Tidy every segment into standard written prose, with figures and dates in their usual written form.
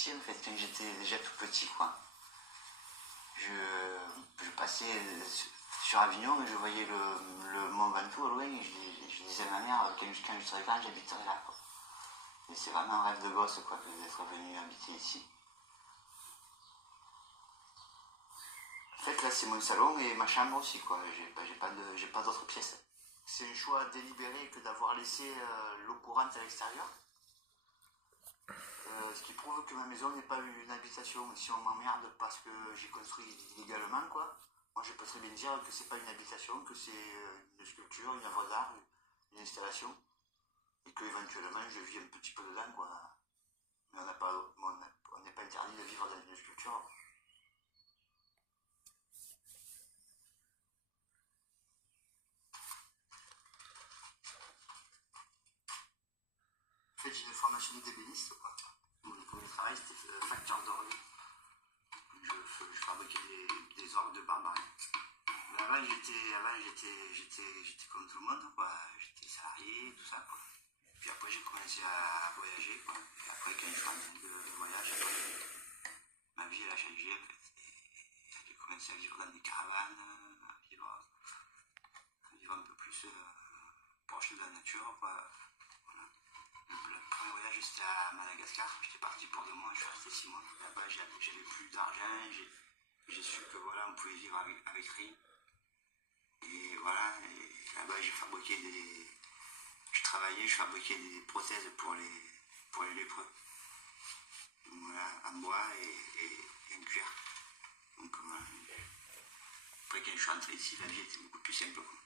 petit, en fait, quand j'étais déjà tout petit, quoi. Je passais sur Avignon et je voyais le Mont Ventoux au loin et je disais à ma mère, quand je serai grand, j'habiterai là, quoi. Et c'est vraiment un rêve de gosse, quoi, d'être venu habiter ici. En fait, là, c'est mon salon et ma chambre aussi, quoi. J'ai pas d'autres pièces. C'est un choix délibéré que d'avoir laissé l'eau courante à l'extérieur. Ce qui prouve que ma maison n'est pas une habitation. Si on m'emmerde parce que j'ai construit illégalement, quoi, moi je peux très bien dire que c'est pas une habitation, que c'est une sculpture, une œuvre d'art, une installation, et que éventuellement je vis un petit peu dedans, quoi. Mais on n'est pas interdit de vivre dans une sculpture. En fait, j'ai une formation d'ébéniste, quoi. Mon premier travail, c'était facteur d'orgue. Je fabriquais des orgues de barbarie. Mais avant, j'étais comme tout le monde, quoi. J'étais salarié, tout ça, quoi. Puis après, j'ai commencé à voyager, quoi. Et après, quand je suis revenu de voyage, ma vie, elle a changé, en fait. Et j'ai commencé à vivre dans des caravanes, à vivre un peu plus proche de la nature, quoi. Voilà. Le premier voyage, c'était à Madagascar. J'étais parti pour 2 mois, je suis resté 6 mois. Là-bas, j'avais plus d'argent, j'ai su que voilà, on pouvait vivre avec rien. Et voilà, et là-bas, je fabriquais des prothèses pour les lépreux. Donc, voilà, en bois et en cuir. Donc voilà. Après, quand je suis rentré ici, la vie était beaucoup plus simple, quoi.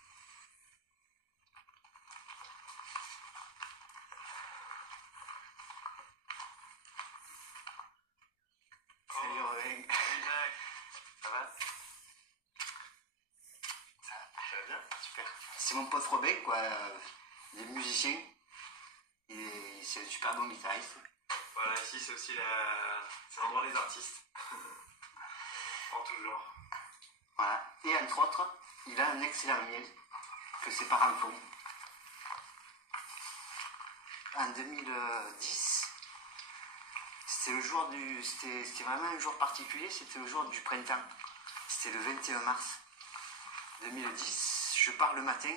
Salut Robin. Ça va? Ça va bien? Super. C'est mon pote Robin, quoi. Il est musicien. C'est un super bon guitariste. Voilà, ici c'est aussi c'est l'endroit des artistes. En tout genre. Voilà. Et entre autres, il a un excellent miel que ses parents font. En 2010, c'était vraiment un jour particulier, c'était le jour du printemps. C'était le 21 mars 2010. Je pars le matin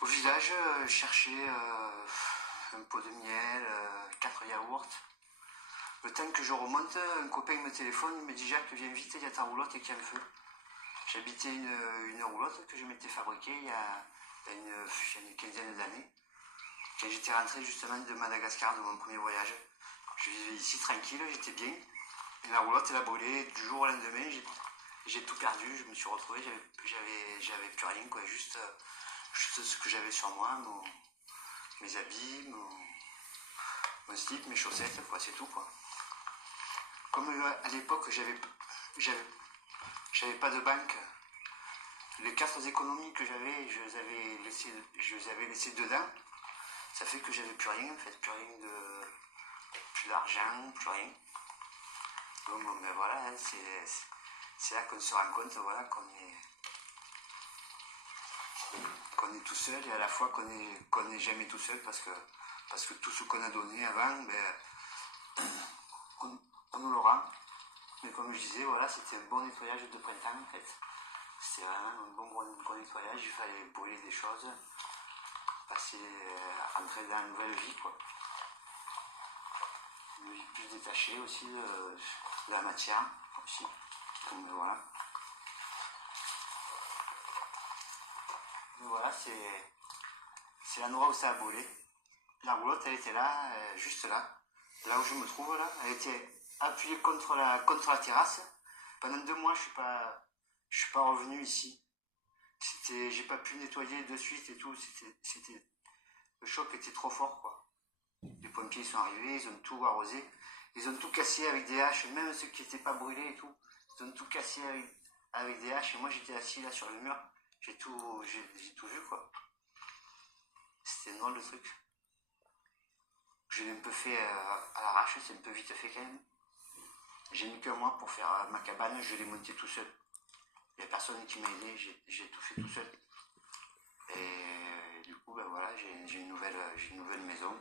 au village chercher un pot de miel, 4 yaourts. Le temps que je remonte, un copain me téléphone, il me dit Jacques, viens vite, il y a ta roulotte qui a le feu. J'habitais une roulotte que je m'étais fabriquée il y a une quinzaine d'années. Quand j'étais rentré justement de Madagascar, de mon premier voyage. Je vivais ici tranquille, j'étais bien. Et la roulotte, elle a brûlé du jour au lendemain. J'ai tout perdu, je me suis retrouvé, j'avais plus rien, quoi. Juste ce que j'avais sur moi, mes habits, mon slip, mes chaussettes, quoi, c'est tout, quoi. Comme à l'époque, j'avais pas de banque, les 4 économies que j'avais, je les avais laissées dedans. Ça fait que j'avais plus rien, en fait, plus d'argent, plus rien. Donc bon, ben voilà, hein, c'est là qu'on se rend compte, voilà, qu'on est tout seul et à la fois qu'on n'est jamais tout seul parce que tout ce qu'on a donné avant, ben, on nous le rend. Mais comme je disais, voilà, c'était un bon nettoyage de printemps, en fait. C'était vraiment un bon nettoyage, il fallait brûler des choses, rentrer dans la nouvelle vie, quoi. Une vie plus détachée aussi de la matière, aussi. Donc voilà. Donc voilà, c'est l'endroit où ça a brûlé. La roulotte, elle était là, juste là où je me trouve, là. Elle était appuyée contre la terrasse. Pendant 2 mois, je suis pas revenu ici. J'ai pas pu nettoyer de suite et tout. Le choc était trop fort, quoi. Les pompiers sont arrivés, ils ont tout arrosé. Ils ont tout cassé avec des haches, même ceux qui n'étaient pas brûlés et tout. Ils ont tout cassé avec des haches. Et moi, j'étais assis là sur le mur. J'ai tout vu, quoi. C'était drôle le truc. Je l'ai un peu fait à l'arrache, c'est un peu vite fait quand même. J'ai mis que moi pour faire ma cabane, je l'ai montée tout seul. Il n'y a personne qui m'a aidé, j'ai tout fait tout seul. Et du coup, ben voilà, j'ai une nouvelle maison